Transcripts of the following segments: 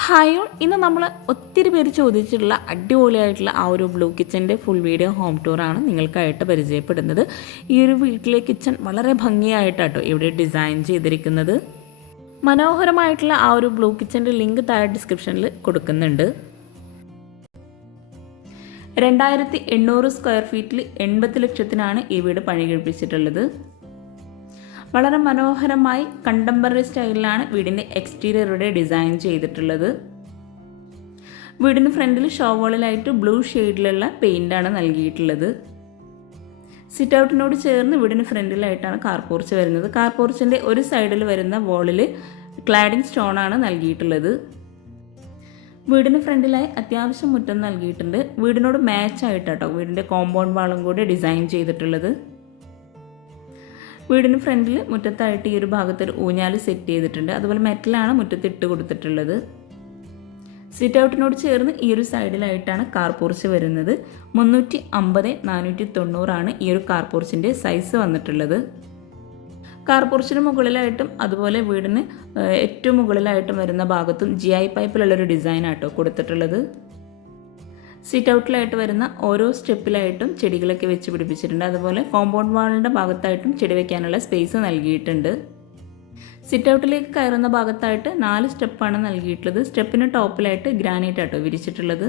Hi all, ഇന്ന് നമ്മൾ ഒത്തിരി പേര് ചോദിച്ചിട്ടുള്ള അടിപൊളിയായിട്ടുള്ള ആ ഒരു ബ്ലൂ കിച്ചൻ്റെ ഫുൾ വീഡിയോ ഹോം ടൂറാണ് നിങ്ങൾക്കായിട്ട് പരിചയപ്പെടുന്നത്. ഈ ഒരു വീട്ടിലെ കിച്ചൺ വളരെ ഭംഗിയായിട്ടാട്ടോ ഇവിടെ ഡിസൈൻ ചെയ്തിരിക്കുന്നത്. മനോഹരമായിട്ടുള്ള ആ ഒരു ബ്ലൂ കിച്ചൻ്റെ ലിങ്ക് താഴെ ഡിസ്ക്രിപ്ഷനിൽ കൊടുക്കുന്നുണ്ട്. 2800 സ്ക്വയർ ഫീറ്റിൽ 80 ലക്ഷത്തിനാണ് ഈ വീട് പണി കഴിപ്പിച്ചിട്ടുള്ളത്. വളരെ മനോഹരമായി കണ്ടംപററി സ്റ്റൈലിലാണ് വീടിൻ്റെ എക്സ്റ്റീരിയർ ഇവിടെ ഡിസൈൻ ചെയ്തിട്ടുള്ളത്. വീടിന് ഫ്രണ്ടിൽ ഷോവോളിലായിട്ട് ബ്ലൂ ഷെയ്ഡിലുള്ള പെയിൻ്റാണ് നൽകിയിട്ടുള്ളത്. സിറ്റ് ഔട്ടിനോട് ചേർന്ന് വീടിന് ഫ്രണ്ടിലായിട്ടാണ് കാർ പോർച്ച് വരുന്നത്. കാർ പോർച്ചിൻ്റെ ഒരു സൈഡിൽ വരുന്ന വോളിൽ ക്ലാഡിംഗ് സ്റ്റോണാണ് നൽകിയിട്ടുള്ളത്. വീടിന് ഫ്രണ്ടിലായി അത്യാവശ്യം മുറ്റം നൽകിയിട്ടുണ്ട്. വീടിനോട് മാച്ചായിട്ടാട്ടോ വീടിൻ്റെ കോമ്പൗണ്ട് വാളും കൂടി ഡിസൈൻ ചെയ്തിട്ടുള്ളത്. വീടിന് ഫ്രണ്ടിൽ മുറ്റത്തായിട്ട് ഈ ഒരു ഭാഗത്ത് ഒരു ഊഞ്ഞാൽ സെറ്റ് ചെയ്തിട്ടുണ്ട്. അതുപോലെ മെറ്റലാണ് മുറ്റത്ത് ഇട്ട് കൊടുത്തിട്ടുള്ളത്. സിറ്റ് ഔട്ടിനോട് ചേർന്ന് ഈ ഒരു സൈഡിലായിട്ടാണ് കാർ പോർച്ച് വരുന്നത്. 350/490 ഈ ഒരു കാർ പോർച്ചിൻ്റെ സൈസ് വന്നിട്ടുള്ളത്. കാർ പോർച്ചിന് മുകളിലായിട്ടും അതുപോലെ വീടിന് ഏറ്റവും മുകളിലായിട്ടും വരുന്ന ഭാഗത്തും GI പൈപ്പിലുള്ളൊരു ഡിസൈനാട്ടോ കൊടുത്തിട്ടുള്ളത്. സിറ്റ് ഔട്ടിലായിട്ട് വരുന്ന ഓരോ സ്റ്റെപ്പിലായിട്ടും ചെടികളൊക്കെ വെച്ച് പിടിപ്പിച്ചിട്ടുണ്ട്. അതുപോലെ കോമ്പൗണ്ട് വാളിൻ്റെ ഭാഗത്തായിട്ടും ചെടി വയ്ക്കാനുള്ള സ്പേസ് നൽകിയിട്ടുണ്ട്. സിറ്റ് ഔട്ടിലേക്ക് കയറുന്ന ഭാഗത്തായിട്ട് 4 സ്റ്റെപ്പാണ് നൽകിയിട്ടുള്ളത്. സ്റ്റെപ്പിന് ടോപ്പിലായിട്ട് ഗ്രാനൈറ്റ് ആട്ടോ വിരിച്ചിട്ടുള്ളത്.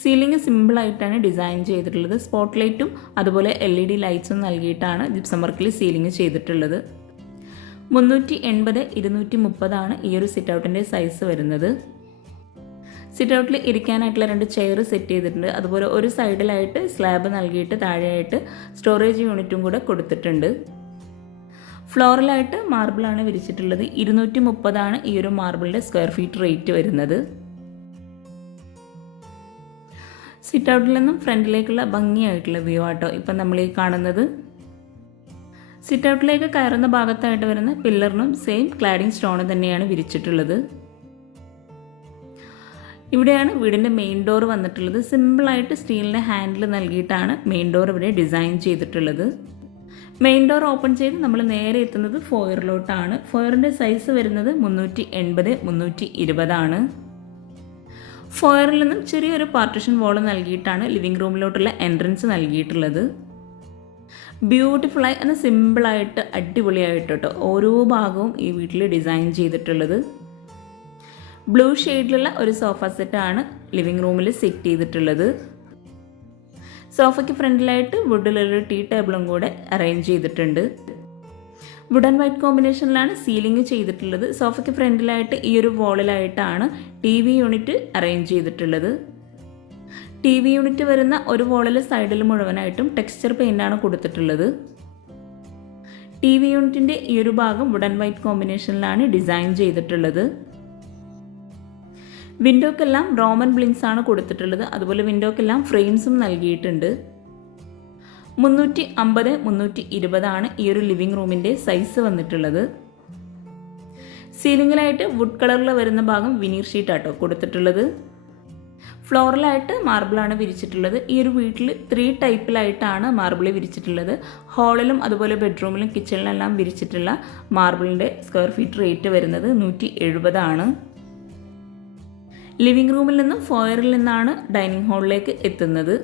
സീലിംഗ് സിമ്പിളായിട്ടാണ് ഡിസൈൻ ചെയ്തിട്ടുള്ളത്. സ്പോട്ട് ലൈറ്റും അതുപോലെ LED ലൈറ്റ്സും നൽകിയിട്ടാണ് ജിപ്സം വർക്കിൽ സീലിംഗ് ചെയ്തിട്ടുള്ളത്. 380/230 ഈ ഒരു സിറ്റ് ഔട്ടിൻ്റെ സൈസ് വരുന്നത്. സിറ്റ് ഔട്ടിൽ ഇരിക്കാനായിട്ടുള്ള 2 ചെയർ സെറ്റ് ചെയ്തിട്ടുണ്ട്. അതുപോലെ ഒരു സൈഡിലായിട്ട് സ്ലാബ് നൽകിയിട്ട് താഴെയായിട്ട് സ്റ്റോറേജ് യൂണിറ്റും കൂടെ കൊടുത്തിട്ടുണ്ട്. ഫ്ലോറിലായിട്ട് മാർബിളാണ് വിരിച്ചിട്ടുള്ളത്. 230 ഈ ഒരു മാർബിളിൻ്റെ സ്ക്വയർ ഫീറ്റ് റേറ്റ് വരുന്നത്. സിറ്റ് ഔട്ടിൽ നിന്നും ഫ്രണ്ടിലേക്കുള്ള ഭംഗിയായിട്ടുള്ള വ്യൂ ആട്ടോ ഇപ്പം നമ്മൾ ഈ കാണുന്നത്. സിറ്റ് ഔട്ടിലേക്ക് കയറുന്ന ഭാഗത്തായിട്ട് വരുന്ന പില്ലറിനും സെയിം ക്ലാഡിംഗ് സ്റ്റോൺ തന്നെയാണ് വിരിച്ചിട്ടുള്ളത്. ഇവിടെയാണ് വീടിൻ്റെ മെയിൻ ഡോർ വന്നിട്ടുള്ളത്. സിമ്പിളായിട്ട് സ്റ്റീലിൻ്റെ ഹാൻഡിൽ നൽകിയിട്ടാണ് മെയിൻ ഡോർ ഇവിടെ ഡിസൈൻ ചെയ്തിട്ടുള്ളത്. മെയിൻ ഡോർ ഓപ്പൺ ചെയ്ത് നമ്മൾ നേരെ എത്തുന്നത് ഫോയറിലോട്ടാണ്. ഫോയറിൻ്റെ സൈസ് വരുന്നത് 380/320. ഫോയറിൽ നിന്നും ചെറിയൊരു പാർട്ടിഷൻ വാൾ നൽകിയിട്ടാണ് ലിവിംഗ് റൂമിലോട്ടുള്ള എൻട്രൻസ് നൽകിയിട്ടുള്ളത്. ബ്യൂട്ടിഫുള്ളായി എന്നാൽ സിമ്പിളായിട്ട് അടിപൊളിയായിട്ട് കേട്ടോ ഓരോ ഭാഗവും ഈ വീട്ടിൽ ഡിസൈൻ ചെയ്തിട്ടുള്ളത്. ബ്ലൂ ഷെയ്ഡിലുള്ള ഒരു സോഫ സെറ്റാണ് ലിവിംഗ് റൂമിൽ സെറ്റ് ചെയ്തിട്ടുള്ളത്. സോഫയ്ക്ക് ഫ്രണ്ടിലായിട്ട് വുഡിലൊരു ടീ ടേബിളും കൂടെ അറേഞ്ച് ചെയ്തിട്ടുണ്ട്. വുഡ് ആൻഡ് വൈറ്റ് കോമ്പിനേഷനിലാണ് സീലിംഗ് ചെയ്തിട്ടുള്ളത്. സോഫയ്ക്ക് ഫ്രണ്ടിലായിട്ട് ഈ ഒരു വോളിലായിട്ടാണ് TV യൂണിറ്റ് അറേഞ്ച് ചെയ്തിട്ടുള്ളത്. TV യൂണിറ്റ് വരുന്ന ഒരു വോളിൽ സൈഡിൽ മുഴുവനായിട്ടും ടെക്സ്ചർ പെയിൻ്റാണ് കൊടുത്തിട്ടുള്ളത്. TV യൂണിറ്റിൻ്റെ ഈ ഒരു ഭാഗം വുഡ് ആൻഡ് വൈറ്റ് കോമ്പിനേഷനിലാണ് ഡിസൈൻ ചെയ്തിട്ടുള്ളത്. വിൻഡോക്കെല്ലാം റോമൻ ബ്ലിങ്സ് ആണ് കൊടുത്തിട്ടുള്ളത്. അതുപോലെ വിൻഡോക്കെല്ലാം ഫ്രെയിംസും നൽകിയിട്ടുണ്ട്. 350/320 ഈ ഒരു ലിവിംഗ് റൂമിൻ്റെ സൈസ് വന്നിട്ടുള്ളത്. സീലിംഗിലായിട്ട് വുഡ് കളറിൽ വരുന്ന ഭാഗം വിനീർ ഷീറ്റ് ആട്ടോ കൊടുത്തിട്ടുള്ളത്. ഫ്ലോറിലായിട്ട് മാർബിളാണ് വിരിച്ചിട്ടുള്ളത്. ഈ ഒരു വീട്ടിൽ 3 ടൈപ്പിലായിട്ടാണ് മാർബിൾ വിരിച്ചിട്ടുള്ളത്. ഹാളിലും അതുപോലെ ബെഡ്റൂമിലും കിച്ചണിലെല്ലാം വിരിച്ചിട്ടുള്ള മാർബിളിൻ്റെ സ്ക്വയർ ഫീറ്റ് റേറ്റ് വരുന്നത് 170 ലിവിംഗ് റൂമിൽ നിന്നും ഫോയറിൽ നിന്നാണ് ഡൈനിങ് ഹാളിലേക്ക് എത്തുന്നത്.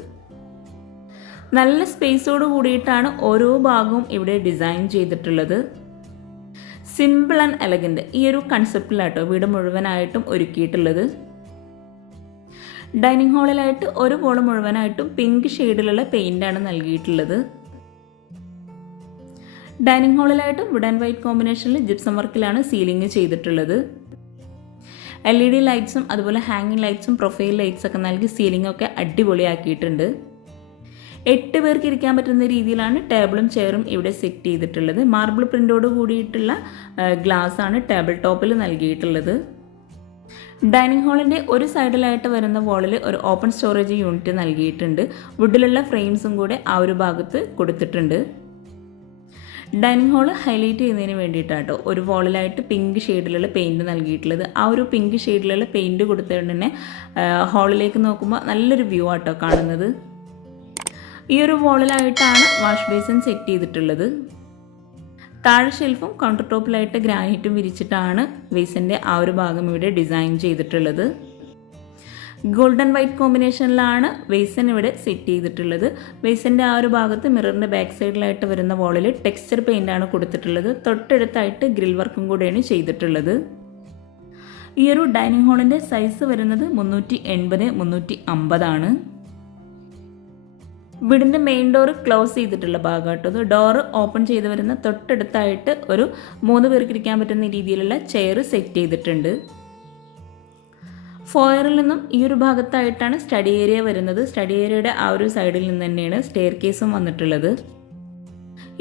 നല്ല സ്പേസോട് കൂടിയിട്ടാണ് ഓരോ ഭാഗവും ഇവിടെ ഡിസൈൻ ചെയ്തിട്ടുള്ളത്. സിമ്പിൾ ആൻഡ് എലഗൻറ്റ് ഈ ഒരു കൺസെപ്റ്റിലാട്ടോ വീട് മുഴുവനായിട്ടും ഒരുക്കിയിട്ടുള്ളത്. ഡൈനിങ് ഹാളിലായിട്ട് ഒരു വോള് മുഴുവനായിട്ടും പിങ്ക് ഷെയ്ഡിലുള്ള പെയിൻ്റാണ് നൽകിയിട്ടുള്ളത്. ഡൈനിങ് ഹാളിലായിട്ടും വുഡ് ആൻഡ് വൈറ്റ് കോമ്പിനേഷനിൽ ജിപ്സം വർക്കിലാണ് സീലിംഗ് ചെയ്തിട്ടുള്ളത്. LED ലൈറ്റ്സും അതുപോലെ ഹാങ്ങിങ് ലൈറ്റ്സും പ്രൊഫൈൽ ലൈറ്റ്സ് ഒക്കെ നൽകി സീലിംഗ് ഒക്കെ അടിപൊളിയാക്കിയിട്ടുണ്ട്. 8 പേർക്ക് ഇരിക്കാൻ പറ്റുന്ന രീതിയിലാണ് ടേബിളും ചെയറും ഇവിടെ സെറ്റ് ചെയ്തിട്ടുള്ളത്. മാർബിൾ പ്രിൻ്റോട് കൂടിയിട്ടുള്ള ഗ്ലാസ് ആണ് ടേബിൾ ടോപ്പിൽ നൽകിയിട്ടുള്ളത്. ഡൈനിങ് ഹാളിൻ്റെ ഒരു സൈഡിലായിട്ട് വരുന്ന വാളിൽ ഒരു ഓപ്പൺ സ്റ്റോറേജ് യൂണിറ്റ് നൽകിയിട്ടുണ്ട്. വുഡിലുള്ള ഫ്രെയിംസും കൂടെ ആ ഒരു ഭാഗത്ത് കൊടുത്തിട്ടുണ്ട്. ഡൈനിങ് ഹാള് ഹൈലൈറ്റ് ചെയ്യുന്നതിന് വേണ്ടിയിട്ടാട്ടോ ഒരു വാളിലായിട്ട് പിങ്ക് ഷെയ്ഡിലുള്ള പെയിൻറ്റ് നൽകിയിട്ടുള്ളത്. ആ ഒരു പിങ്ക് ഷെയ്ഡിലുള്ള പെയിൻറ്റ് കൊടുത്തുകൊണ്ട് തന്നെ ഹാളിലേക്ക് നോക്കുമ്പോൾ നല്ലൊരു വ്യൂ ആട്ടോ കാണുന്നത്. ഈ ഒരു വാളിലായിട്ടാണ് വാഷ് ബേസിൻ സെറ്റ് ചെയ്തിട്ടുള്ളത്. താഴെ ഷെൽഫും കൗണ്ടർ ടോപ്പിലായിട്ട് ഗ്രാനൈറ്റും വിരിച്ചിട്ടാണ് വേസിൻ്റെ ആ ഒരു ഭാഗം ഇവിടെ ഡിസൈൻ ചെയ്തിട്ടുള്ളത്. ഗോൾഡൻ വൈറ്റ് കോമ്പിനേഷനിലാണ് വേസൻ ഇവിടെ സെറ്റ് ചെയ്തിട്ടുള്ളത്. വേസിൻ്റെ ആ ഒരു ഭാഗത്ത് മിററിൻ്റെ ബാക്ക് സൈഡിലായിട്ട് വരുന്ന വോളിൽ ടെക്സ്ചർ പെയിൻ്റാണ് കൊടുത്തിട്ടുള്ളത്. തൊട്ടടുത്തായിട്ട് ഗ്രിൽ വർക്കും കൂടെയാണ് ചെയ്തിട്ടുള്ളത്. ഈ ഒരു ഡൈനിങ് ഹാളിൻ്റെ സൈസ് വരുന്നത് 380-350 ആണ്. വീടിൻ്റെ മെയിൻ ഡോറ് ക്ലോസ് ചെയ്തിട്ടുള്ള ഭാഗമായിട്ടത്. ഡോറ് ഓപ്പൺ ചെയ്ത് വരുന്ന തൊട്ടടുത്തായിട്ട് ഒരു 3 പേർക്ക് ഇരിക്കാൻ പറ്റുന്ന രീതിയിലുള്ള ചെയർ സെറ്റ് ചെയ്തിട്ടുണ്ട്. ഫോയറിൽ നിന്നും ഈ ഒരു ഭാഗത്തായിട്ടാണ് സ്റ്റഡി ഏരിയ വരുന്നത്. സ്റ്റഡി ഏരിയയുടെ ആ ഒരു സൈഡിൽ നിന്ന് തന്നെയാണ് സ്റ്റെയർ കേസും വന്നിട്ടുള്ളത്.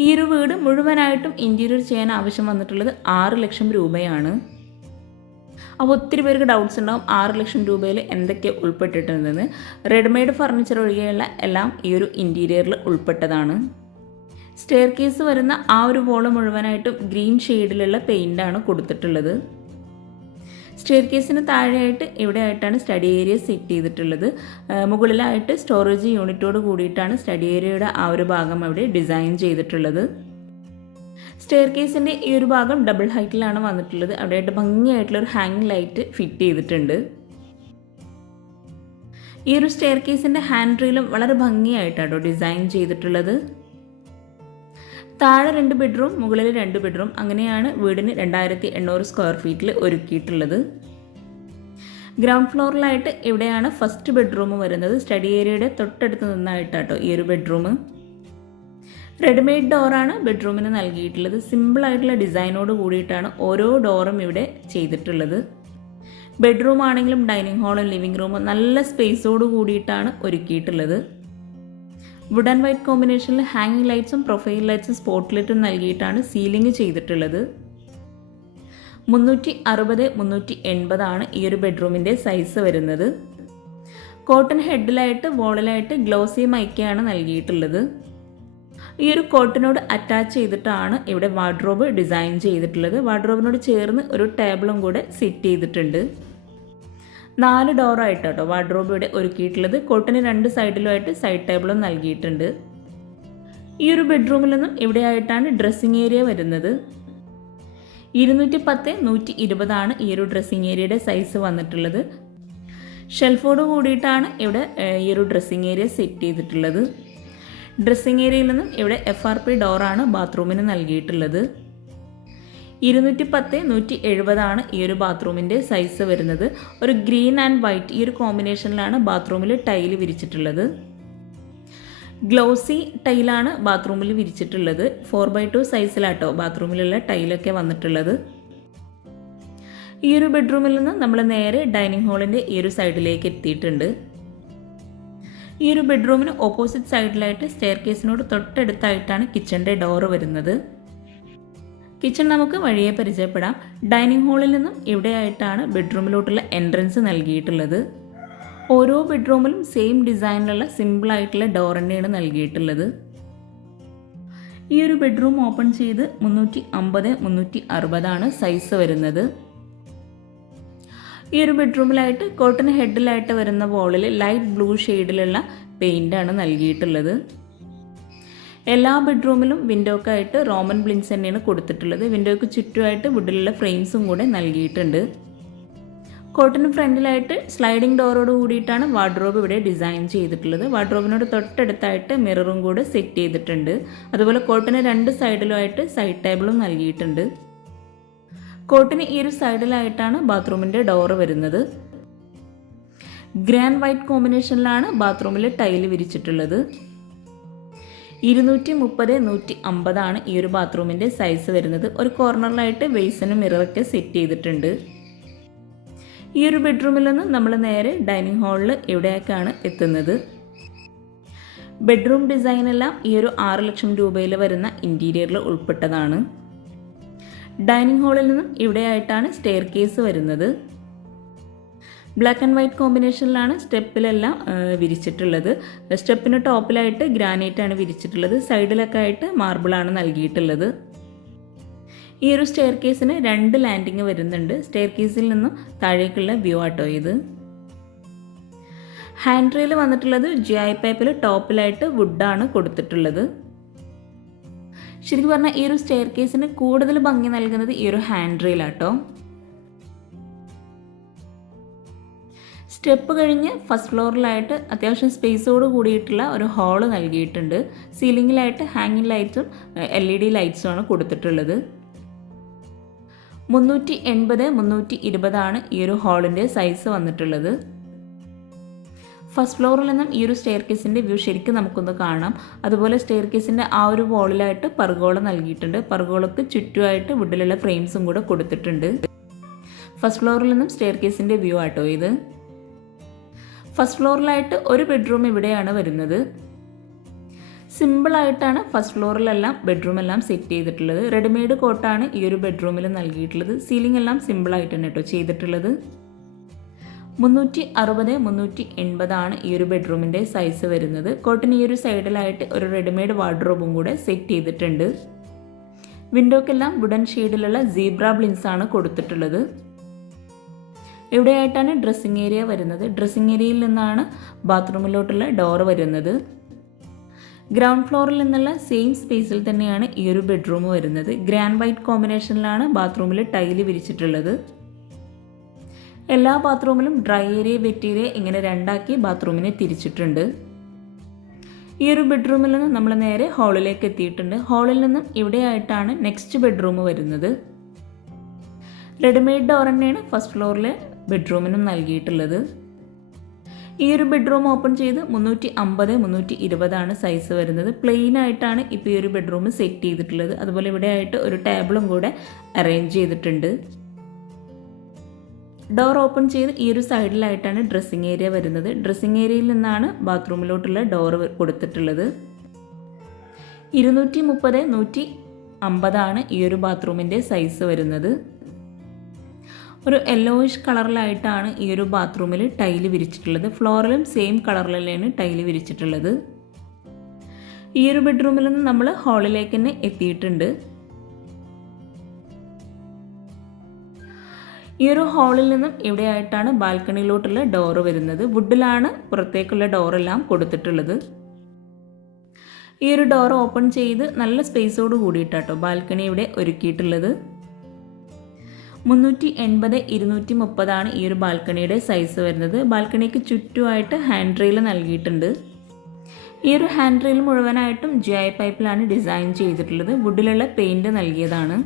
ഈ ഒരു വീട് മുഴുവനായിട്ടും ഇൻറ്റീരിയർ ചെയ്യാൻ ആവശ്യം വന്നിട്ടുള്ളത് 6 ലക്ഷം രൂപയാണ്. അപ്പോൾ ഒത്തിരി പേർക്ക് ഡൗട്ട്സ് ഉണ്ടാവും 6 ലക്ഷം രൂപയിൽ എന്തൊക്കെ ഉൾപ്പെട്ടിട്ടുണ്ടെന്ന്. റെഡിമെയ്ഡ് ഫർണിച്ചർ ഒഴികെയുള്ള എല്ലാം ഈ ഒരു ഇൻറ്റീരിയറിൽ ഉൾപ്പെട്ടതാണ്. സ്റ്റെയർ കേസ് വരുന്ന ആ ഒരു വോള് മുഴുവനായിട്ടും ഗ്രീൻ ഷെയ്ഡിലുള്ള പെയിൻ്റാണ് കൊടുത്തിട്ടുള്ളത്. സ്റ്റെയർ കേസിന് താഴെയായിട്ട് ഇവിടെയായിട്ടാണ് സ്റ്റഡി ഏരിയ സെറ്റ് ചെയ്തിട്ടുള്ളത്. മുകളിലായിട്ട് സ്റ്റോറേജ് യൂണിറ്റോട് കൂടിയിട്ടാണ് സ്റ്റഡി ഏരിയയുടെ ആ ഒരു ഭാഗം അവിടെ ഡിസൈൻ ചെയ്തിട്ടുള്ളത്. സ്റ്റെയർ കേസിൻ്റെ ഈ ഒരു ഭാഗം ഡബിൾ ഹൈറ്റിലാണ് വന്നിട്ടുള്ളത്. അവിടെയായിട്ട് ഭംഗിയായിട്ടുള്ള ഒരു ഹാങ്ങിങ് ലൈറ്റ് ഫിറ്റ് ചെയ്തിട്ടുണ്ട്. ഈ ഒരു സ്റ്റെയർ കേസിൻ്റെ ഹാൻഡ് റെയിലും വളരെ ഭംഗിയായിട്ടാണ് ഡിസൈൻ ചെയ്തിട്ടുള്ളത്. താഴെ 2 ബെഡ്റൂം, മുകളിൽ 2 ബെഡ്റൂം, അങ്ങനെയാണ് വീടിന് 2800 സ്ക്വയർ ഫീറ്റിൽ ഒരുക്കിയിട്ടുള്ളത്. ഗ്രൗണ്ട് ഫ്ലോറിലായിട്ട് ഇവിടെയാണ് ഫസ്റ്റ് ബെഡ്റൂം വരുന്നത്. സ്റ്റഡി ഏരിയയുടെ തൊട്ടടുത്ത് നിന്നായിട്ടാട്ടോ ഈ ഒരു ബെഡ്റൂം. റെഡിമെയ്ഡ് ഡോറാണ് ബെഡ്റൂമിന് നൽകിയിട്ടുള്ളത്. സിമ്പിളായിട്ടുള്ള ഡിസൈനോട് കൂടിയിട്ടാണ് ഓരോ ഡോറും ഇവിടെ ചെയ്തിട്ടുള്ളത്. ബെഡ്റൂം ആണെങ്കിലും ഡൈനിങ് ഹാളും ലിവിംഗ് റൂമും നല്ല സ്പേസോട് കൂടിയിട്ടാണ് ഒരുക്കിയിട്ടുള്ളത്. വുഡ് ആൻഡ് വൈറ്റ് കോമ്പിനേഷനിൽ ഹാങ്ങിങ് ലൈറ്റ്സും പ്രൊഫൈൽ ലൈറ്റ്സും സ്പോട്ട് ലൈറ്റും നൽകിയിട്ടാണ് സീലിംഗ് ചെയ്തിട്ടുള്ളത്. 360-380 ആണ് ഈ ഒരു ബെഡ്റൂമിൻ്റെ സൈസ് വരുന്നത്. കോട്ടൺ ഹെഡിലായിട്ട് വോളിലായിട്ട് ഗ്ലോസി മൈക്കയാണ് നൽകിയിട്ടുള്ളത്. ഈ ഒരു കോട്ടനോട് അറ്റാച്ച് ചെയ്തിട്ടാണ് ഇവിടെ വാർഡ്രോബ് ഡിസൈൻ ചെയ്തിട്ടുള്ളത്. വാർഡ്രോബിനോട് ചേർന്ന് ഒരു ടേബിളും കൂടെ സെറ്റ് ചെയ്തിട്ടുണ്ട്. 4 ഡോറായിട്ടോ വാർഡ്രോബ് ഇവിടെ ഒരുക്കിയിട്ടുള്ളത്. കോട്ടിന് 2 സൈഡിലുമായിട്ട് സൈഡ് ടേബിളും നൽകിയിട്ടുണ്ട്. ഈ ഒരു ബെഡ്റൂമിൽ നിന്നും ഇവിടെയായിട്ടാണ് ഡ്രസ്സിങ് ഏരിയ വരുന്നത്. 210-120 ആണ് ഈ ഒരു ഡ്രസ്സിങ് ഏരിയയുടെ സൈസ് വന്നിട്ടുള്ളത്. ഷെൽഫോട് കൂടിയിട്ടാണ് ഇവിടെ ഈ ഒരു ഡ്രസ്സിങ് ഏരിയ സെറ്റ് ചെയ്തിട്ടുള്ളത്. ഡ്രസ്സിങ് ഏരിയയിൽ നിന്നും ഇവിടെ FRP ഡോറാണ് ബാത്റൂമിന് നൽകിയിട്ടുള്ളത്. 210-170 ആണ് ഈ ഒരു ബാത്റൂമിൻ്റെ സൈസ് വരുന്നത്. ഒരു ഗ്രീൻ ആൻഡ് വൈറ്റ് ഈ ഒരു കോമ്പിനേഷനിലാണ് ബാത്റൂമിൽ ടൈല് വിരിച്ചിട്ടുള്ളത്. ഗ്ലോസി ടൈലാണ് ബാത്റൂമിൽ വിരിച്ചിട്ടുള്ളത്. 4x2 സൈസിലാട്ടോ ബാത്റൂമിലുള്ള ടൈലൊക്കെ വന്നിട്ടുള്ളത്. ഈ ഒരു ബെഡ്റൂമിൽ നിന്ന് നമ്മൾ നേരെ ഡൈനിങ് ഹാളിൻ്റെ ഈ ഒരു സൈഡിലേക്ക് എത്തിയിട്ടുണ്ട്. ഈ ഒരു ബെഡ്റൂമിന് ഓപ്പോസിറ്റ് സൈഡിലായിട്ട് സ്റ്റെയർ കേസിനോട് തൊട്ടടുത്തായിട്ടാണ് കിച്ചൻ്റെ ഡോറ് വരുന്നത്. കിച്ചൺ നമുക്ക് വഴിയെ പരിചയപ്പെടാം. ഡൈനിങ് ഹാളിൽ നിന്നും ഇവിടെയായിട്ടാണ് ബെഡ്റൂമിലോട്ടുള്ള എൻട്രൻസ് നൽകിയിട്ടുള്ളത്. ഓരോ ബെഡ്റൂമിലും സെയിം ഡിസൈനിലുള്ള സിമ്പിളായിട്ടുള്ള ഡോർ തന്നെയാണ് നൽകിയിട്ടുള്ളത്. ഈ ഒരു ബെഡ്റൂം ഓപ്പൺ ചെയ്ത് 350-360 ആണ് സൈസ് വരുന്നത്. ഈ ഒരു ബെഡ്റൂമിലായിട്ട് കോട്ടൺ ഹെഡിലായിട്ട് വരുന്ന വോളിൽ ലൈറ്റ് ബ്ലൂ ഷെയ്ഡിലുള്ള പെയിൻ്റാണ് നൽകിയിട്ടുള്ളത്. എല്ലാ ബെഡ്റൂമിലും വിൻഡോക്കായിട്ട് റോമൻ ബ്ലിൻസ് തന്നെയാണ് കൊടുത്തിട്ടുള്ളത്. വിൻഡോയ്ക്ക് ചുറ്റുമായിട്ട് വുഡിലുള്ള ഫ്രെയിംസും കൂടെ നൽകിയിട്ടുണ്ട്. കോട്ടന് ഫ്രണ്ടിലായിട്ട് സ്ലൈഡിംഗ് ഡോറോട് കൂടിയിട്ടാണ് വാർഡ്രോബ് ഇവിടെ ഡിസൈൻ ചെയ്തിട്ടുള്ളത്. വാർഡ്രോബിനോട് തൊട്ടടുത്തായിട്ട് മിററും കൂടെ സെറ്റ് ചെയ്തിട്ടുണ്ട്. അതുപോലെ കോട്ടന് 2 സൈഡിലുമായിട്ട് സൈഡ് ടേബിളും നൽകിയിട്ടുണ്ട്. കോട്ടിന് ഈ ഒരു സൈഡിലായിട്ടാണ് ബാത്റൂമിൻ്റെ ഡോറ് വരുന്നത്. ഗ്രാൻഡ് വൈറ്റ് കോമ്പിനേഷനിലാണ് ബാത്റൂമിൽ ടൈല് വിരിച്ചിട്ടുള്ളത്. 230-150 ആണ് ഈ ഒരു ബാത്റൂമിൻ്റെ സൈസ് വരുന്നത്. ഒരു കോർണറിലായിട്ട് ബേസിനും മിററൊക്കെ സെറ്റ് ചെയ്തിട്ടുണ്ട്. ഈ ഒരു ബെഡ്റൂമിൽ നിന്ന് നമ്മൾ നേരെ ഡൈനിങ് ഹാളിൽ ഇവിടേക്കാണ് എത്തുന്നത്. ബെഡ്റൂം ഡിസൈനെല്ലാം ഈ ഒരു 6 ലക്ഷം രൂപയിൽ വരുന്ന ഇൻറ്റീരിയറിൽ ഉൾപ്പെട്ടതാണ്. ഡൈനിങ് ഹാളിൽ നിന്നും ഇവിടെയായിട്ടാണ് സ്റ്റെയർ കേസ് വരുന്നത്. ബ്ലാക്ക് ആൻഡ് വൈറ്റ് കോമ്പിനേഷനിലാണ് സ്റ്റെപ്പിലെല്ലാം വിരിച്ചിട്ടുള്ളത്. സ്റ്റെപ്പിന് ടോപ്പിലായിട്ട് ഗ്രാനൈറ്റാണ് വിരിച്ചിട്ടുള്ളത്. സൈഡിലൊക്കെ ആയിട്ട് മാർബിളാണ് നൽകിയിട്ടുള്ളത്. ഈ ഒരു സ്റ്റെയർ കേസിന് 2 ലാൻഡിങ് വരുന്നുണ്ട്. സ്റ്റെയർ കേസിൽ നിന്നും താഴേക്കുള്ള വ്യൂ ആട്ടോ ഇത്. ഹാൻഡ് റെയിൽ വന്നിട്ടുള്ളത് GI പൈപ്പിൽ ടോപ്പിലായിട്ട് വുഡാണ് കൊടുത്തിട്ടുള്ളത്. ശരിക്കും പറഞ്ഞാൽ ഈ ഒരു സ്റ്റെയർ കേസിന് കൂടുതൽ ഭംഗി നൽകുന്നത് ഈ ഒരു ഹാൻഡ് റെയിലാട്ടോ. സ്റ്റെപ്പ് കഴിഞ്ഞ് ഫസ്റ്റ് ഫ്ലോറിലായിട്ട് അത്യാവശ്യം സ്പേസോട് കൂടിയിട്ടുള്ള ഒരു ഹാള് നൽകിയിട്ടുണ്ട്. സീലിങ്ങിലായിട്ട് ഹാങ്ങിങ് ലൈറ്റ്സും LED ലൈറ്റ്സുമാണ് കൊടുത്തിട്ടുള്ളത്. 380-320 ഈ ഒരു ഹാളിൻ്റെ സൈസ് വന്നിട്ടുള്ളത്. ഫസ്റ്റ് ഫ്ലോറിൽ നിന്നും ഈ ഒരു സ്റ്റെയർ കേസിൻ്റെ വ്യൂ ശരിക്കും നമുക്കൊന്ന് കാണാം. അതുപോലെ സ്റ്റെയർ കേസിൻ്റെ ആ ഒരു വോളിലായിട്ട് പർഗോള നൽകിയിട്ടുണ്ട്. പർഗോളക്ക് ചുറ്റുമായിട്ട് വുഡിലുള്ള ഫ്രെയിംസും കൂടെ കൊടുത്തിട്ടുണ്ട്. ഫസ്റ്റ് ഫ്ലോറിൽ നിന്നും സ്റ്റെയർ കേസിൻ്റെ വ്യൂ ആട്ടോ ഇത്. ഫസ്റ്റ് ഫ്ലോറിലായിട്ട് ഒരു ബെഡ്റൂം ഇവിടെയാണ് വരുന്നത്. സിമ്പിളായിട്ടാണ് ഫസ്റ്റ് ഫ്ലോറിലെല്ലാം ബെഡ്റൂമെല്ലാം സെറ്റ് ചെയ്തിട്ടുള്ളത്. റെഡിമെയ്ഡ് കോട്ടാണ് ഈ ഒരു ബെഡ്റൂമിൽ നൽകിയിട്ടുള്ളത്. സീലിംഗ് എല്ലാം സിമ്പിളായിട്ട് തന്നെ കേട്ടോ ചെയ്തിട്ടുള്ളത്. 360-380 ഈ ഒരു ബെഡ്റൂമിൻ്റെ സൈസ് വരുന്നത്. കോട്ടിന് ഈ ഒരു സൈഡിലായിട്ട് ഒരു റെഡിമെയ്ഡ് വാർഡ്രോബും കൂടെ സെറ്റ് ചെയ്തിട്ടുണ്ട്. വിൻഡോക്കെല്ലാം വുഡൻ ഷെയ്ഡിലുള്ള സീബ്ര ബ്ലിൻസ് ആണ് കൊടുത്തിട്ടുള്ളത്. ഇവിടെയായിട്ടാണ് ഡ്രസ്സിംഗ് ഏരിയ വരുന്നത്. ഡ്രസ്സിംഗ് ഏരിയയിൽ നിന്നാണ് ബാത്റൂമിലോട്ടുള്ള ഡോർ വരുന്നത്. ഗ്രൗണ്ട് ഫ്ലോറിൽ നിന്നുള്ള സെയിം സ്പേസിൽ തന്നെയാണ് ഈ ഒരു ബെഡ്റൂം വരുന്നത്. ഗ്രാൻഡ് വൈറ്റ് കോമ്പിനേഷനിലാണ് ബാത്റൂമിൽ ടൈല് വിരിച്ചിട്ടുള്ളത്. എല്ലാ ബാത്റൂമിലും ഡ്രൈ ഏരിയ വെറ്റ് ഏരിയ ഇങ്ങനെ രണ്ടാക്കി ബാത്റൂമിനെ തിരിച്ചിട്ടുണ്ട്. ഈ ഒരു ബെഡ്റൂമിൽ നിന്ന് നമ്മൾ നേരെ ഹാളിലേക്ക് എത്തിയിട്ടുണ്ട്. ഹാളിൽ നിന്നും ഇവിടെയായിട്ടാണ് നെക്സ്റ്റ് ബെഡ്റൂം വരുന്നത്. റെഡിമെയ്ഡ് ഡോർ തന്നെയാണ് ഫസ്റ്റ് ഫ്ലോറിലെ ബെഡ്റൂമിനും നൽകിയിട്ടുള്ളത്. ഈ ഒരു ബെഡ്റൂം ഓപ്പൺ ചെയ്ത് 350-320 സൈസ് വരുന്നത്. പ്ലെയിൻ ആയിട്ടാണ് ഇപ്പോൾ ഈ ഒരു ബെഡ്റൂം സെറ്റ് ചെയ്തിട്ടുള്ളത്. അതുപോലെ ഇവിടെ ആയിട്ട് ഒരു ടേബിളും കൂടെ അറേഞ്ച് ചെയ്തിട്ടുണ്ട്. ഡോർ ഓപ്പൺ ചെയ്ത് ഈ ഒരു സൈഡിലായിട്ടാണ് ഡ്രസ്സിംഗ് ഏരിയ വരുന്നത്. ഡ്രസ്സിംഗ് ഏരിയയിൽ നിന്നാണ് ബാത്റൂമിലോട്ടുള്ള ഡോർ കൊടുത്തിട്ടുള്ളത്. 230-150 ഈ ഒരു ബാത്റൂമിൻ്റെ സൈസ് വരുന്നത്. ഒരു യെല്ലോയിഷ് കളറിലായിട്ടാണ് ഈ ഒരു ബാത്റൂമിൽ ടൈല് വിരിച്ചിട്ടുള്ളത്. ഫ്ലോറിലും സെയിം കളറിലാണ് ടൈല് വിരിച്ചിട്ടുള്ളത്. ഈ ഒരു ബെഡ്റൂമിൽ നിന്ന് നമ്മൾ ഹാളിലേക്ക് തന്നെ എത്തിയിട്ടുണ്ട്. ഈ ഒരു ഹാളിൽ നിന്നും ഇവിടെയായിട്ടാണ് ബാൽക്കണിയിലോട്ടുള്ള ഡോറ് വരുന്നത്. വുഡിലാണ് പുറത്തേക്കുള്ള ഡോറെല്ലാം കൊടുത്തിട്ടുള്ളത്. ഈ ഒരു ഡോർ ഓപ്പൺ ചെയ്ത് നല്ല സ്പേസോട് കൂടിയിട്ടാട്ടോ ബാൽക്കണി ഇവിടെ ഒരുക്കിയിട്ടുള്ളത്. 380-230 ഈ ഒരു ബാൽക്കണിയുടെ സൈസ് വരുന്നത്. ബാൽക്കണിക്ക് ചുറ്റുമായിട്ട് ഹാൻഡ് റെയിൽ നൽകിയിട്ടുണ്ട്. ഈ ഒരു ഹാൻഡ് റെയിൽ മുഴുവനായിട്ടും GI പൈപ്പിലാണ് ഡിസൈൻ ചെയ്തിട്ടുള്ളത്. വുഡിലുള്ള പെയിൻറ് നൽകിയതാണ്.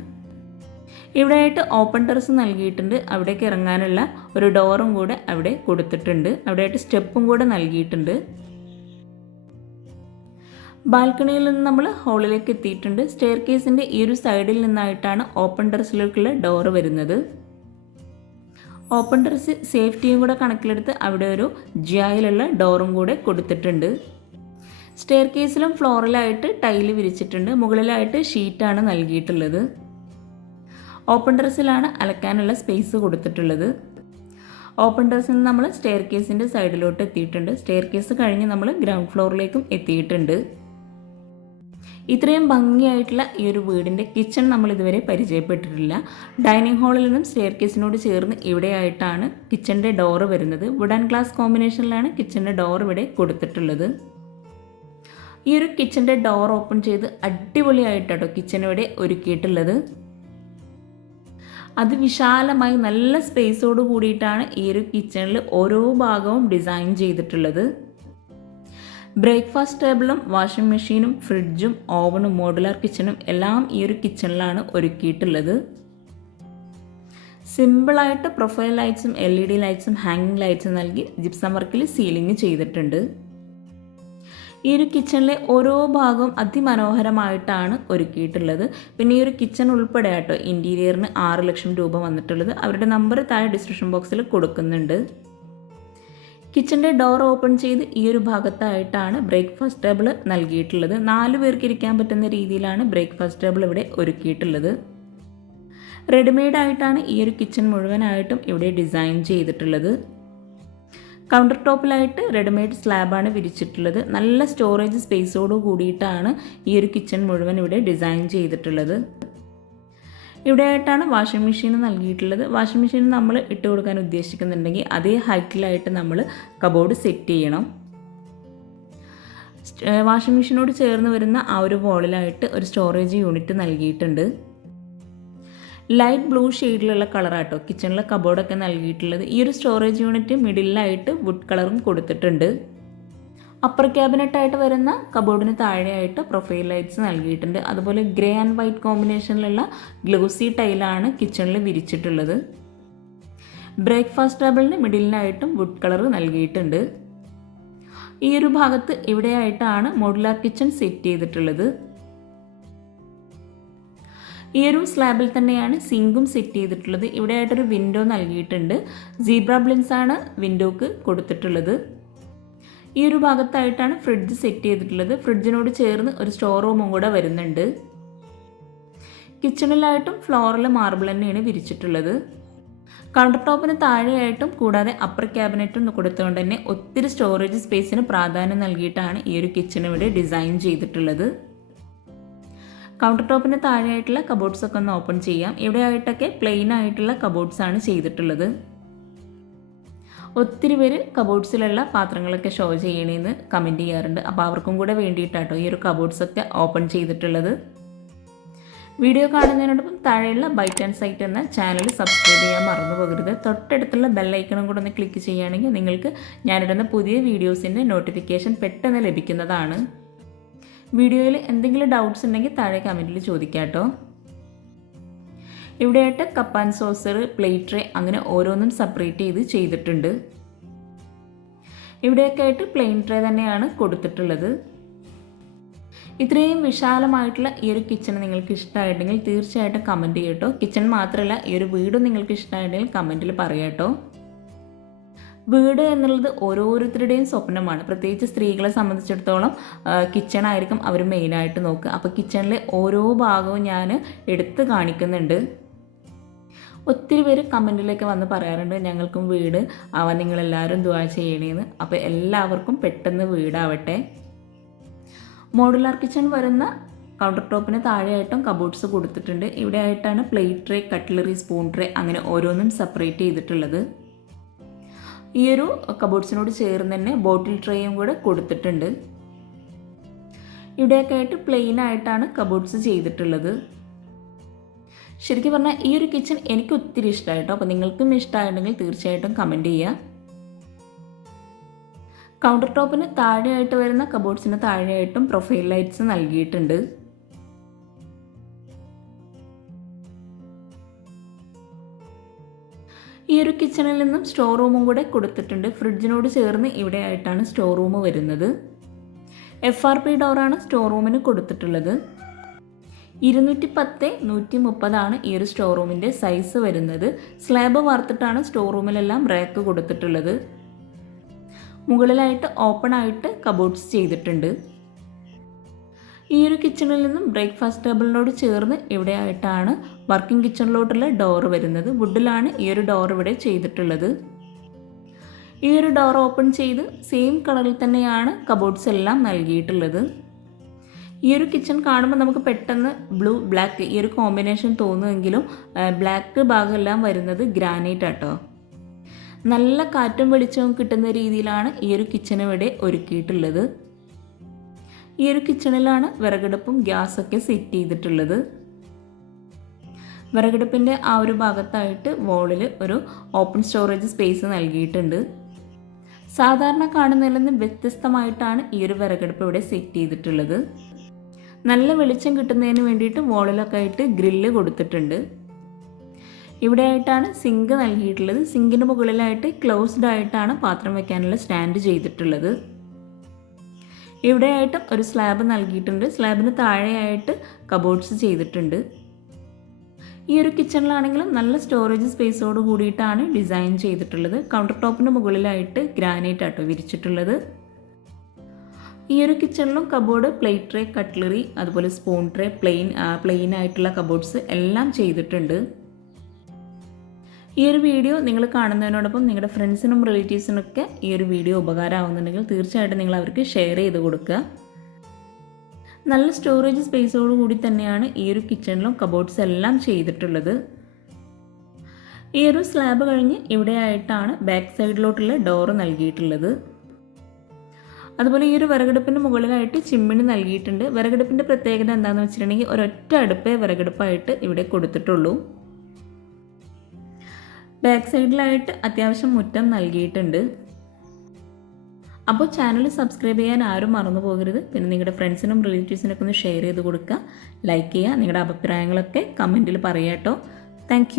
ഇവിടെയായിട്ട് ഓപ്പൺ ടെറസ് നൽകിയിട്ടുണ്ട്. അവിടേക്ക് ഇറങ്ങാനുള്ള ഒരു ഡോറും കൂടെ അവിടെ കൊടുത്തിട്ടുണ്ട്. അവിടെയായിട്ട് സ്റ്റെപ്പും കൂടെ നൽകിയിട്ടുണ്ട്. ബാൽക്കണിയിൽ നിന്ന് നമ്മൾ ഹാളിലേക്ക് എത്തിയിട്ടുണ്ട്. സ്റ്റെയർ കേസിൻ്റെ ഈ ഒരു സൈഡിൽ നിന്നായിട്ടാണ് ഓപ്പൺ ടെറസിലേക്കുള്ള ഡോറ് വരുന്നത്. ഓപ്പൺ ടെറസ് സേഫ്റ്റിയും കൂടെ കണക്കിലെടുത്ത് അവിടെ ഒരു GIയിലുള്ള ഡോറും കൂടെ കൊടുത്തിട്ടുണ്ട്. സ്റ്റെയർ കേസിലും ഫ്ലോറിലായിട്ട് ടൈല് വിരിച്ചിട്ടുണ്ട്. മുകളിലായിട്ട് ഷീറ്റാണ് നൽകിയിട്ടുള്ളത്. ഓപ്പൺ ടെറസിലാണ് അലക്കാനുള്ള സ്പേസ് കൊടുത്തിട്ടുള്ളത്. ഓപ്പൺ ടെറസിൽ നിന്ന് നമ്മൾ സ്റ്റെയർ കേസിൻ്റെ സൈഡിലോട്ട് എത്തിയിട്ടുണ്ട്. സ്റ്റെയർ കേസ് കഴിഞ്ഞ് നമ്മൾ ഗ്രൗണ്ട് ഫ്ലോറിലേക്കും എത്തിയിട്ടുണ്ട്. ഇത്രയും ഭംഗിയായിട്ടുള്ള ഈ ഒരു വീടിൻ്റെ കിച്ചൺ നമ്മൾ ഇതുവരെ പരിചയപ്പെട്ടിട്ടില്ല. ഡൈനിങ് ഹാളിൽ നിന്നും സ്റ്റെയർ കേസിനോട് ചേർന്ന് ഇവിടെയായിട്ടാണ് കിച്ചൻ്റെ ഡോറ് വരുന്നത്. വുഡ് ആൻഡ് ഗ്ലാസ് കോമ്പിനേഷനിലാണ് കിച്ചൻ്റെ ഡോർ ഇവിടെ കൊടുത്തിട്ടുള്ളത്. ഈ ഒരു കിച്ചൻ്റെ ഡോർ ഓപ്പൺ ചെയ്ത് അടിപൊളിയായിട്ടോ കിച്ചൺ ഇവിടെ ഒരുക്കിയിട്ടുള്ളത്. അതിവിശാലമായി നല്ല സ്പേസോട് കൂടിയിട്ടാണ് ഈ ഒരു കിച്ചണിൽ ഓരോ ഭാഗവും ഡിസൈൻ ചെയ്തിട്ടുള്ളത്. ബ്രേക്ക്ഫാസ്റ്റ് ടേബിളും വാഷിംഗ് മെഷീനും ഫ്രിഡ്ജും ഓവനും മോഡുലാർ കിച്ചണും എല്ലാം ഈ ഒരു കിച്ചണിലാണ് ഒരുക്കിയിട്ടുള്ളത്. സിമ്പിളായിട്ട് പ്രൊഫൈൽ ലൈറ്റ്സും LED ലൈറ്റ്സും ഹാങ്ങിങ് ലൈറ്റ്സും നൽകി ജിപ്സം വർക്കിൽ സീലിംഗ് ചെയ്തിട്ടുണ്ട്. ഈ ഒരു കിച്ചണിലെ ഓരോ ഭാഗവും അതിമനോഹരമായിട്ടാണ് ഒരുക്കിയിട്ടുള്ളത്. പിന്നെ ഈ ഒരു കിച്ചൺ ഉൾപ്പെടെ ആട്ടോ ഇൻറ്റീരിയറിന് 6 ലക്ഷം രൂപ വന്നിട്ടുള്ളത്. അവരുടെ നമ്പർ താഴെ ഡിസ്ക്രിപ്ഷൻ ബോക്സിൽ കൊടുക്കുന്നുണ്ട്. കിച്ചൻ്റെ ഡോർ ഓപ്പൺ ചെയ്ത് ഈ ഒരു ഭാഗത്തായിട്ടാണ് ബ്രേക്ക്ഫാസ്റ്റ് ടേബിൾ നൽകിയിട്ടുള്ളത്. 4 പേർക്ക് ഇരിക്കാൻ പറ്റുന്ന രീതിയിലാണ് ബ്രേക്ക്ഫാസ്റ്റ് ടേബിൾ ഇവിടെ ഒരുക്കിയിട്ടുള്ളത്. റെഡിമെയ്ഡ് ആയിട്ടാണ് ഈ ഒരു കിച്ചൺ മുഴുവനായിട്ടും ഇവിടെ ഡിസൈൻ ചെയ്തിട്ടുള്ളത്. കൗണ്ടർ ടോപ്പിലായിട്ട് റെഡിമെയ്ഡ് സ്ലാബാണ് വിരിച്ചിട്ടുള്ളത്. നല്ല സ്റ്റോറേജ് സ്പേസോട് കൂടിയിട്ടാണ് ഈ ഒരു കിച്ചൺ മുഴുവൻ ഇവിടെ ഡിസൈൻ ചെയ്തിട്ടുള്ളത്. ഇവിടെയായിട്ടാണ് വാഷിംഗ് മെഷീൻ നൽകിയിട്ടുള്ളത്. വാഷിംഗ് മെഷീൻ നമ്മൾ ഇട്ട് കൊടുക്കാൻ ഉദ്ദേശിക്കുന്നുണ്ടെങ്കിൽ അതേ ഹൈറ്റിലായിട്ട് നമ്മൾ കബോർഡ് സെറ്റ് ചെയ്യണം. വാഷിംഗ് മെഷീനോട് ചേർന്ന് വരുന്ന ആ ഒരു വോളിലായിട്ട് ഒരു സ്റ്റോറേജ് യൂണിറ്റ് നൽകിയിട്ടുണ്ട്. ലൈറ്റ് ബ്ലൂ ഷെയ്ഡിലുള്ള കളറാട്ടോ കിച്ചണിലെ കബോർഡൊക്കെ നൽകിയിട്ടുള്ളത്. ഈ ഒരു സ്റ്റോറേജ് യൂണിറ്റ് മിഡിലായിട്ട് വുഡ് കളറും കൊടുത്തിട്ടുണ്ട്. അപ്പർ ക്യാബിനറ്റായിട്ട് വരുന്ന കബോർഡിന് താഴെയായിട്ട് പ്രൊഫൈൽ ലൈറ്റ്സ് നൽകിയിട്ടുണ്ട്. അതുപോലെ ഗ്രേ ആൻഡ് വൈറ്റ് കോമ്പിനേഷനിലുള്ള ഗ്ലോസി ടൈലാണ് കിച്ചണിൽ വിരിച്ചിട്ടുള്ളത്. ബ്രേക്ക്ഫാസ്റ്റ് ടേബിളിന് മിഡിലിനായിട്ടും വുഡ് കളർ നൽകിയിട്ടുണ്ട്. ഈ ഒരു ഭാഗത്ത് ഇവിടെയായിട്ടാണ് മോഡുലാർ കിച്ചൺ സെറ്റ് ചെയ്തിട്ടുള്ളത്. ഈ ഒരു സ്ലാബിൽ തന്നെയാണ് സിങ്കും സെറ്റ് ചെയ്തിട്ടുള്ളത്. ഇവിടെയായിട്ടൊരു വിൻഡോ നൽകിയിട്ടുണ്ട്. സീബ്ര ബ്ലിൻസ് ആണ് വിൻഡോക്ക് കൊടുത്തിട്ടുള്ളത്. ഈ ഒരു ഭാഗത്തായിട്ടാണ് ഫ്രിഡ്ജ് സെറ്റ് ചെയ്തിട്ടുള്ളത്. ഫ്രിഡ്ജിനോട് ചേർന്ന് ഒരു സ്റ്റോർ റൂമും കൂടെ വരുന്നുണ്ട്. കിച്ചണിലായിട്ടും ഫ്ലോറിൽ മാർബിൾ തന്നെയാണ് വിരിച്ചിട്ടുള്ളത്. കൗണ്ടർ ടോപ്പിന് താഴെയായിട്ടും കൂടാതെ അപ്പർ ക്യാബിനറ്റും കൊടുത്തുകൊണ്ട് തന്നെ ഒത്തിരി സ്റ്റോറേജ് സ്പേസിന് പ്രാധാന്യം നൽകിയിട്ടാണ് ഈ ഒരു കിച്ചൺ ഇവിടെ ഡിസൈൻ ചെയ്തിട്ടുള്ളത്. കൗണ്ടർ ടോപ്പിന് താഴെയായിട്ടുള്ള കബോർഡ്സ് ഒക്കെ ഒന്ന് ഓപ്പൺ ചെയ്യാം. ഇവിടെ ആയിട്ടൊക്കെ പ്ലെയിൻ ആയിട്ടുള്ള കബോർഡ്സ് ആണ് ചെയ്തിട്ടുള്ളത്. ഒത്തിരി പേര് കബോർഡ്സിലുള്ള പാത്രങ്ങളൊക്കെ ഷോ ചെയ്യണമെന്ന് കമൻറ്റ് ചെയ്യാറുണ്ട്. അപ്പോൾ അവർക്കും കൂടെ വേണ്ടിയിട്ടാട്ടോ ഈ ഒരു കബോർഡ്സൊക്കെ ഓപ്പൺ ചെയ്തിട്ടുള്ളത്. വീഡിയോ കാണുന്നതിനോടൊപ്പം താഴെയുള്ള ബൈറ്റ് ആൻഡ് സൈറ്റ് എന്ന ചാനൽ സബ്സ്ക്രൈബ് ചെയ്യാൻ മറന്നു പോകരുത്. തൊട്ടടുത്തുള്ള ബെല്ലൈക്കണും കൂടെ ഒന്ന് ക്ലിക്ക് ചെയ്യുകയാണെങ്കിൽ നിങ്ങൾക്ക് ഞാനിടുന്ന പുതിയ വീഡിയോസിൻ്റെ നോട്ടിഫിക്കേഷൻ പെട്ടെന്ന് ലഭിക്കുന്നതാണ്. വീഡിയോയിൽ എന്തെങ്കിലും ഡൗട്ട്സ് ഉണ്ടെങ്കിൽ താഴെ കമൻറ്റിൽ ചോദിക്കാം കേട്ടോ. ഇവിടെയായിട്ട് cup and saucer, plate tray അങ്ങനെ ഓരോന്നും സെപ്പറേറ്റ് ചെയ്തിട്ടുണ്ട്. ഇവിടെയൊക്കെ ആയിട്ട് പ്ലെയിൻ ട്രേ തന്നെയാണ് കൊടുത്തിട്ടുള്ളത്. ഇത്രയും വിശാലമായിട്ടുള്ള ഈ ഒരു കിച്ചൺ നിങ്ങൾക്ക് ഇഷ്ടമായിട്ടുണ്ടെങ്കിൽ തീർച്ചയായിട്ടും കമൻറ്റ് ചെയ്യട്ടോ. കിച്ചൺ മാത്രമല്ല ഈ ഒരു വീടും നിങ്ങൾക്ക് ഇഷ്ടമായിട്ടുണ്ടെങ്കിൽ കമൻറ്റിൽ പറയാട്ടോ. വീട് എന്നുള്ളത് ഓരോരുത്തരുടെയും സ്വപ്നമാണ്. പ്രത്യേകിച്ച് സ്ത്രീകളെ സംബന്ധിച്ചിടത്തോളം കിച്ചൺ ആയിരിക്കും അവർ മെയിനായിട്ട് നോക്കുക. അപ്പോൾ കിച്ചണിലെ ഓരോ ഭാഗവും ഞാൻ എടുത്ത് കാണിക്കുന്നുണ്ട്. ഒത്തിരി പേര് കമൻറ്റിലൊക്കെ വന്ന് പറയാറുണ്ട് ഞങ്ങൾക്കും വീട് ആവാൻ നിങ്ങളെല്ലാവരും ദുആ ചെയ്യണേന്ന്. അപ്പോൾ എല്ലാവർക്കും പെട്ടെന്ന് വീടാവട്ടെ. മോഡുലാർ കിച്ചൺ വരുന്ന കൗണ്ടർ ടോപ്പിന് താഴെയായിട്ടും കബോർഡ്സ് കൊടുത്തിട്ടുണ്ട്. ഇവിടെ ആയിട്ടാണ് plate tray, cutlery, spoon tray അങ്ങനെ ഓരോന്നും സെപ്പറേറ്റ് ചെയ്തിട്ടുള്ളത്. ഈ ഒരു കബോർഡ്സിനോട് ചേർന്ന് തന്നെ ബോട്ടിൽ ട്രേയും കൂടെ കൊടുത്തിട്ടുണ്ട്. ഇവിടെയൊക്കെ ആയിട്ട് പ്ലെയിൻ ആയിട്ടാണ് കബോർഡ്സ് ചെയ്തിട്ടുള്ളത്. ശരിക്കും പറഞ്ഞാൽ ഈ ഒരു കിച്ചൺ എനിക്ക് ഒത്തിരി ഇഷ്ടമായിട്ടോ. അപ്പോൾ നിങ്ങൾക്കും ഇഷ്ടമായിട്ടുണ്ടെങ്കിൽ തീർച്ചയായിട്ടും കമൻറ്റ് ചെയ്യുക. കൗണ്ടർ ടോപ്പിന് താഴെയായിട്ട് വരുന്ന കബോർഡ്സിന് താഴെയായിട്ടും പ്രൊഫൈൽ ലൈറ്റ്സ് നൽകിയിട്ടുണ്ട്. ഈ ഒരു കിച്ചണിൽ നിന്നും സ്റ്റോർ റൂമും കൂടെ കൊടുത്തിട്ടുണ്ട്. ഫ്രിഡ്ജിനോട് ചേർന്ന് ഇവിടെ ആയിട്ടാണ് സ്റ്റോർ റൂം വരുന്നത്. FRP ഡോറാണ് സ്റ്റോർ റൂമിന് കൊടുത്തിട്ടുള്ളത്. 210/130 ഈ ഒരു സ്റ്റോർ റൂമിൻ്റെ സൈസ് വരുന്നത്. സ്ലാബ് വാർത്തിട്ടാണ് സ്റ്റോർ റൂമിലെല്ലാം റാക്ക് കൊടുത്തിട്ടുള്ളത്. മുകളിലായിട്ട് ഓപ്പൺ ആയിട്ട് കബോർഡ്സ് ചെയ്തിട്ടുണ്ട്. ഈ ഒരു കിച്ചണിൽ നിന്നും ബ്രേക്ക്ഫാസ്റ്റ് ടേബിളിനോട് ചേർന്ന് ഇവിടെ ആയിട്ടാണ് വർക്കിംഗ് കിച്ചണിലോട്ടുള്ള ഡോർ വരുന്നത്. വുഡിലാണ് ഈ ഒരു ഡോർ ഇവിടെ ചെയ്തിട്ടുള്ളത്. ഈ ഒരു ഡോർ ഓപ്പൺ ചെയ്ത് സെയിം കളറിൽ തന്നെയാണ് കബോർഡ്സ് എല്ലാം നൽകിയിട്ടുള്ളത്. ഈ ഒരു കിച്ചൺ കാണുമ്പോൾ നമുക്ക് പെട്ടെന്ന് ബ്ലൂ ബ്ലാക്ക് ഈ ഒരു കോമ്പിനേഷൻ തോന്നുമെങ്കിലും ബ്ലാക്ക് ഭാഗമെല്ലാം വരുന്നത് ഗ്രാനൈറ്റ് ആട്ടോ. നല്ല കാറ്റും വെളിച്ചവും കിട്ടുന്ന രീതിയിലാണ് ഈ ഒരു കിച്ചൺ ഇവിടെ ഒരുക്കിയിട്ടുള്ളത്. ഈ ഒരു കിച്ചണിലാണ് വിറകടുപ്പും ഗ്യാസൊക്കെ സെറ്റ് ചെയ്തിട്ടുള്ളത്. വിറകടുപ്പിൻ്റെ ആ ഒരു ഭാഗത്തായിട്ട് വോളിൽ ഒരു ഓപ്പൺ സ്റ്റോറേജ് സ്പേസ് നൽകിയിട്ടുണ്ട്. സാധാരണ കാണുന്നതിൽ നിന്ന് വ്യത്യസ്തമായിട്ടാണ് ഈ ഒരു വിറകടുപ്പ് ഇവിടെ സെറ്റ് ചെയ്തിട്ടുള്ളത്. നല്ല വെളിച്ചം കിട്ടുന്നതിന് വേണ്ടിയിട്ട് വോളിലൊക്കെ ആയിട്ട് ഗ്രില്ല് കൊടുത്തിട്ടുണ്ട്. ഇവിടെ ആയിട്ടാണ് സിങ്ക് നൽകിയിട്ടുള്ളത്. സിങ്കിന് മുകളിലായിട്ട് ക്ലോസ്ഡ് ആയിട്ടാണ് പാത്രം വയ്ക്കാനുള്ള സ്റ്റാൻഡ് ചെയ്തിട്ടുള്ളത്. ഇവിടെ ആയിട്ടും ഒരു സ്ലാബ് നൽകിയിട്ടുണ്ട്. സ്ലാബിന് താഴെയായിട്ട് കബോർഡ്സ് ചെയ്തിട്ടുണ്ട്. ഈ ഒരു കിച്ചണിലാണെങ്കിലും നല്ല സ്റ്റോറേജ് സ്പേസോട് കൂടിയിട്ടാണ് ഡിസൈൻ ചെയ്തിട്ടുള്ളത്. കൗണ്ടർ ടോപ്പിന് മുകളിലായിട്ട് ഗ്രാനൈറ്റ് ആട്ടോ വിരിച്ചിട്ടുള്ളത്. ഈ ഒരു കിച്ചണിലും കബോർഡ്, പ്ലേറ്റ് ട്രേ, കട്ട്ലറി, അതുപോലെ സ്പൂൺ ട്രേ, പ്ലെയിൻ ആയിട്ടുള്ള കബോർഡ്സ് എല്ലാം ചെയ്തിട്ടുണ്ട്. ഈ ഒരു വീഡിയോ നിങ്ങൾ കാണുന്നതിനോടൊപ്പം നിങ്ങളുടെ ഫ്രണ്ട്സിനും റിലേറ്റീവ്സിനൊക്കെ ഈ ഒരു വീഡിയോ ഉപകാരമാകുന്നുണ്ടെങ്കിൽ തീർച്ചയായിട്ടും നിങ്ങൾ അവർക്ക് ഷെയർ ചെയ്ത് കൊടുക്കുക. നല്ല സ്റ്റോറേജ് സ്പേസോട് കൂടി തന്നെയാണ് ഈ ഒരു കിച്ചണിലും കബോർഡ്സ് എല്ലാം ചെയ്തിട്ടുള്ളത്. ഈ ഒരു സ്ലാബ് കഴിഞ്ഞ് ഇവിടെ ആയിട്ടാണ് ബാക്ക് സൈഡിലോട്ടുള്ള ഡോറ് നൽകിയിട്ടുള്ളത്. അതുപോലെ ഈ ഒരു വിറകടുപ്പിന് മുകളിലായിട്ട് ചിമ്മിണി നൽകിയിട്ടുണ്ട്. വിറകടുപ്പിൻ്റെ പ്രത്യേകത എന്താണെന്ന് വെച്ചിട്ടുണ്ടെങ്കിൽ ഒരൊറ്റ അടുപ്പേ വിറകടുപ്പായിട്ട് ഇവിടെ കൊടുത്തിട്ടുള്ളൂ. ബാക്ക് സൈഡിലായിട്ട് അത്യാവശ്യം മുറ്റം നൽകിയിട്ടുണ്ട്. അപ്പോൾ ചാനൽ സബ്സ്ക്രൈബ് ചെയ്യാൻ ആരും മറന്നു പോകരുത്. പിന്നെ നിങ്ങളുടെ ഫ്രണ്ട്സിനും റിലേറ്റീവ്സിനൊക്കെ ഒന്ന് ഷെയർ ചെയ്ത് കൊടുക്കുക, ലൈക്ക് ചെയ്യുക, നിങ്ങളുടെ അഭിപ്രായങ്ങളൊക്കെ കമൻറ്റിൽ പറയാം കേട്ടോ. താങ്ക്